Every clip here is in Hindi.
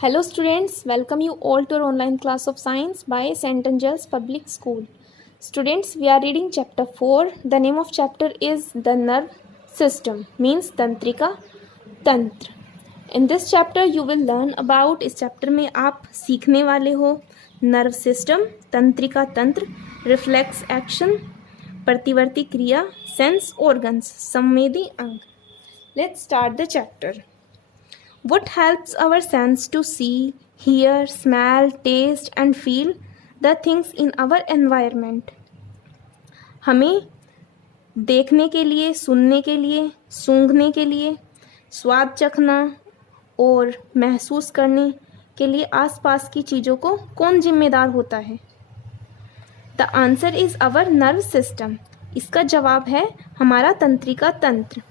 Hello students, welcome you all to our online class of science by St. Angel's Public School. Students, we are reading chapter 4. The name of chapter is the nerve system, means Tantrika Tantra. In this chapter you will learn about, इस chapter में आप सीखने वाले हो nerve system, तंत्रिका तंत्र, reflex action, प्रतिवर्ती क्रिया, sense organs, संवेदी अंग. Let's start the chapter. What helps our sense to see, hear, smell, taste and feel the things in our environment? हमें देखने के लिए, सुनने के लिए, सूंघने के लिए, स्वाद चखना और महसूस करने के लिए आसपास की चीज़ों को कौन जिम्मेदार होता है? The answer is our nerve system. इसका जवाब है हमारा तंत्रिका तंत्र.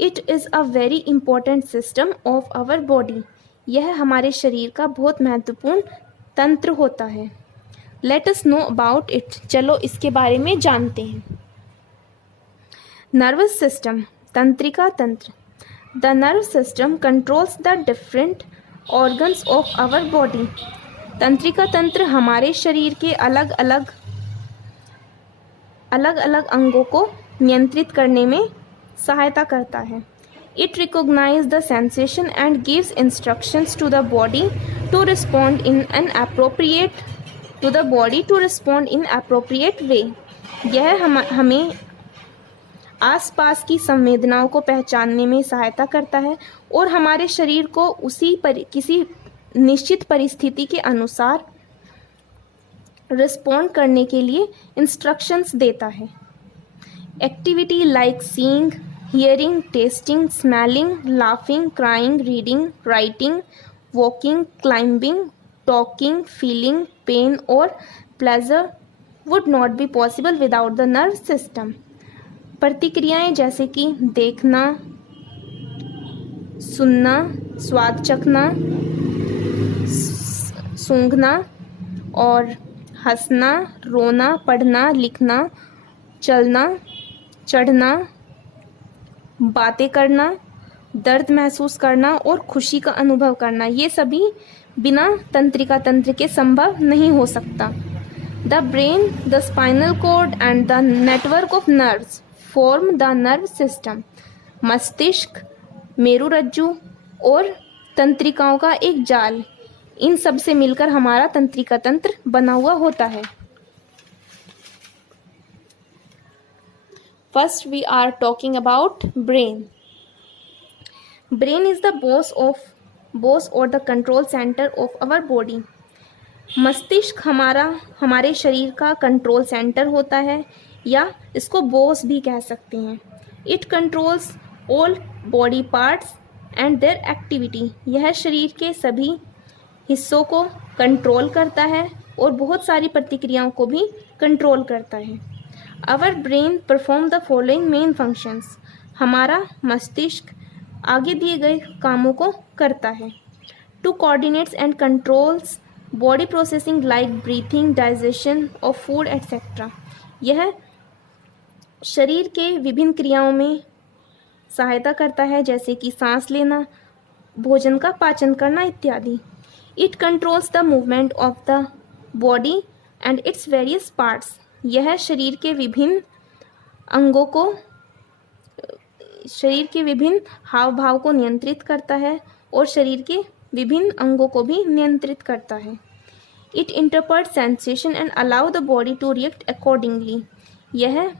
It is a very important system of our body. यह हमारे शरीर का बहुत महत्वपूर्ण तंत्र होता है. Let us know about it. चलो इसके बारे में जानते हैं. नर्वस सिस्टम, तंत्रिका तंत्र. The nerve system controls the different organs of our body. तंत्रिका तंत्र हमारे शरीर के अलग अलग अंगों को नियंत्रित करने में सहायता करता है. It recognise the sensation and gives instructions to the body to respond in an appropriate way. यह हमें आसपास की संवेदनाओं को पहचानने में सहायता करता है और हमारे शरीर को किसी निश्चित परिस्थिति के अनुसार रिस्पॉन्ड करने के लिए इंस्ट्रक्शंस देता है. Activity like seeing, hearing, tasting, smelling, laughing, crying, reading, writing, walking, climbing, talking, feeling pain or pleasure would not be possible without the nerve system. प्रतिक्रियाएं जैसे कि देखना, सुनना, स्वाद चखना, सूंघना और हंसना, रोना, पढ़ना, लिखना, चलना, चढ़ना, बातें करना, दर्द महसूस करना और खुशी का अनुभव करना, ये सभी बिना तंत्रिका तंत्र के संभव नहीं हो सकता. The brain, the spinal cord and the network of nerves form the nerve system. मस्तिष्क, मेरुरज्जु और तंत्रिकाओं का एक जाल, इन सब से मिलकर हमारा तंत्रिका तंत्र बना हुआ होता है. First, we are talking about brain. Brain is the boss or the control center of our body. मस्तिष्क हमारे शरीर का कंट्रोल सेंटर होता है या इसको बॉस भी कह सकते हैं. It controls all body parts and there activity. यह शरीर के सभी हिस्सों को कंट्रोल करता है और बहुत सारी प्रतिक्रियाओं को भी कंट्रोल करता है. Our brain perform the following main functions. हमारा मस्तिष्क आगे दिए गए कामों को करता है. To coordinates and controls body processing like breathing, digestion of food etcetera. यह शरीर के विभिन्न क्रियाओं में सहायता करता है जैसे कि सांस लेना, भोजन का पाचन करना इत्यादि. It controls the movement of the body and its various parts. यह शरीर के विभिन्न अंगों को, शरीर के विभिन्न हाव भाव को नियंत्रित करता है और शरीर के विभिन्न अंगों को भी नियंत्रित करता है. It interpret sensation and allow the body to react accordingly. यह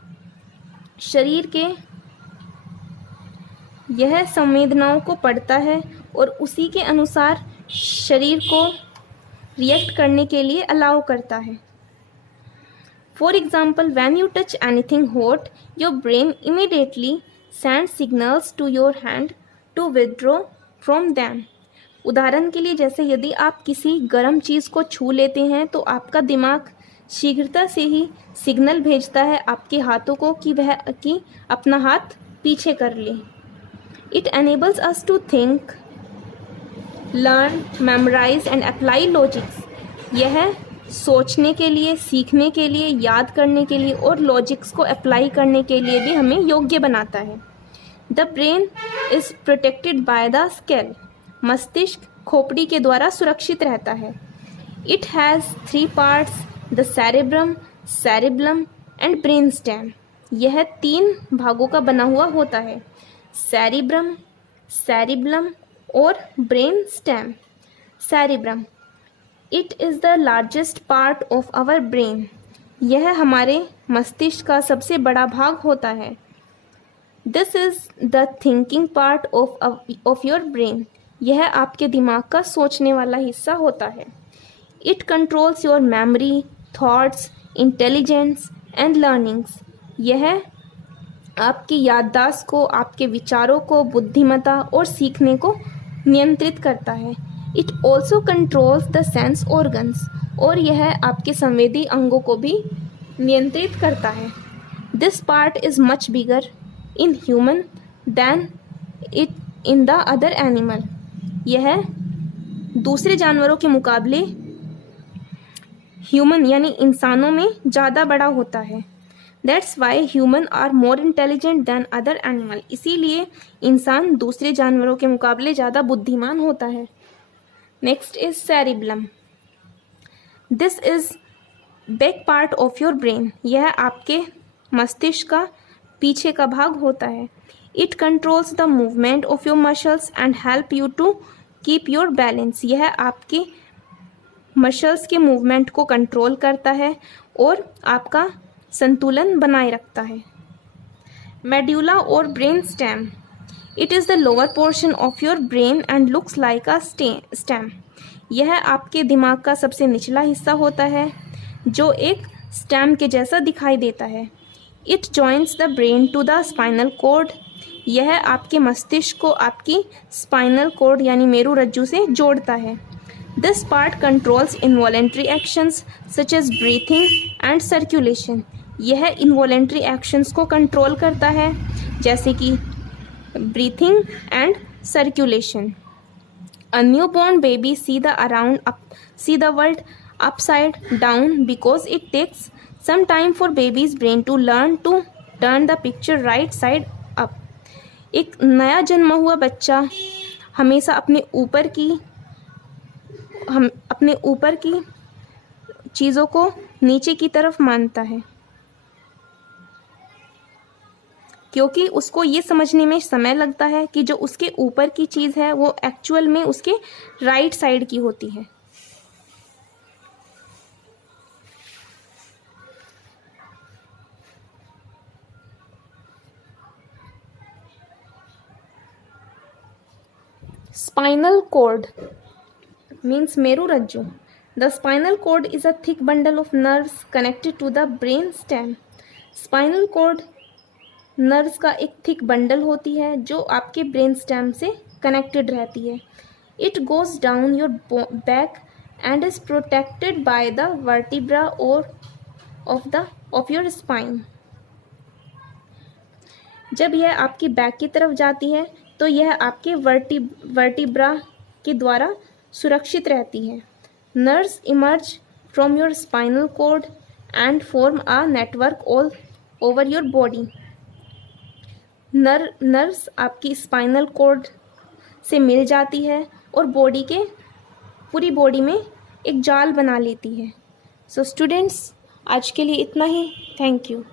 संवेदनाओं को पढ़ता है और उसी के अनुसार शरीर को रिएक्ट करने के लिए अलाउ करता है. For example, when you touch anything hot, your brain immediately sends signals to your hand to withdraw from them. उदाहरण के लिए जैसे यदि आप किसी गर्म चीज़ को छू लेते हैं तो आपका दिमाग शीघ्रता से ही सिग्नल भेजता है आपके हाथों को कि अपना हाथ पीछे कर ले. It enables us to think, learn, memorize and apply logics. यह सोचने के लिए, सीखने के लिए, याद करने के लिए और लॉजिक्स को अप्लाई करने के लिए भी हमें योग्य बनाता है. The brain is protected by the scale. मस्तिष्क खोपड़ी के द्वारा सुरक्षित रहता है। It has 3 parts, the cerebrum and brain stem. यह 3 भागों का बना हुआ होता है, सेरिब्रम और brain stem. Cerebrum, it is the largest part of our brain. यह हमारे मस्तिष्क का सबसे बड़ा भाग होता है। This is the thinking part of your brain. यह आपके दिमाग का सोचने वाला हिस्सा होता है। It controls your memory, thoughts, intelligence and learnings. यह आपकी याददाश्त को, आपके विचारों को, बुद्धिमत्ता और सीखने को नियंत्रित करता है। It also controls the sense organs. और यह आपके संवेदी अंगों को भी नियंत्रित करता है। This part is much bigger in human than it in the other animal. यह दूसरे जानवरों के मुकाबले ह्यूमन यानी इंसानों में ज़्यादा बड़ा होता है। That's why human are more intelligent than other animal. इसीलिए इंसान दूसरे जानवरों के मुकाबले ज़्यादा बुद्धिमान होता है। Next is cerebellum. This is back part of your brain. यह आपके मस्तिष्क का पीछे का भाग होता है। It controls the movement of your muscles and help you to keep your balance. यह आपके मसल्स के मूवमेंट को कंट्रोल करता है और आपका संतुलन बनाए रखता है। मेड्यूला और brain stem, it is the lower portion of your brain and looks like a stem. यह आपके दिमाग का सबसे निचला हिस्सा होता है जो एक स्टेम के जैसा दिखाई देता है। It joints the brain to the spinal cord. यह आपके मस्तिष्क को आपकी स्पाइनल कॉर्ड यानी मेरुरज्जु से जोड़ता है। This part controls involuntary actions such as breathing and circulation. यह इनवॉलेंट्री एक्शंस को कंट्रोल करता है जैसे कि breathing and circulation. A newborn baby see the world upside down because it takes some time for baby's brain to learn to turn the picture right side up. एक नया जन्मा हुआ बच्चा हमेशा अपने ऊपर की चीज़ों को नीचे की तरफ मानता है क्योंकि उसको ये समझने में समय लगता है कि जो उसके ऊपर की चीज़ है वो एक्चुअल में उसके राइट साइड की होती है। स्पाइनल कॉर्ड मीन्स मेरुरज्जु। The spinal cord is a thick bundle of nerves connected to the brain stem. Spinal cord nerves का एक थिक बंडल होती है जो आपके ब्रेन स्टेम से कनेक्टेड रहती है। It goes down your back and is protected by the vertebra और ऑफ योर स्पाइन। जब यह आपकी बैक की तरफ जाती है तो यह आपके वर्टिब्रा के द्वारा सुरक्षित रहती है। Nerves emerge from your spinal cord and form a network all over your body. Nerves आपकी स्पाइनल कॉर्ड से मिल जाती है और पूरी बॉडी में एक जाल बना लेती है। सो स्टूडेंट्स, आज के लिए इतना ही। Thank you.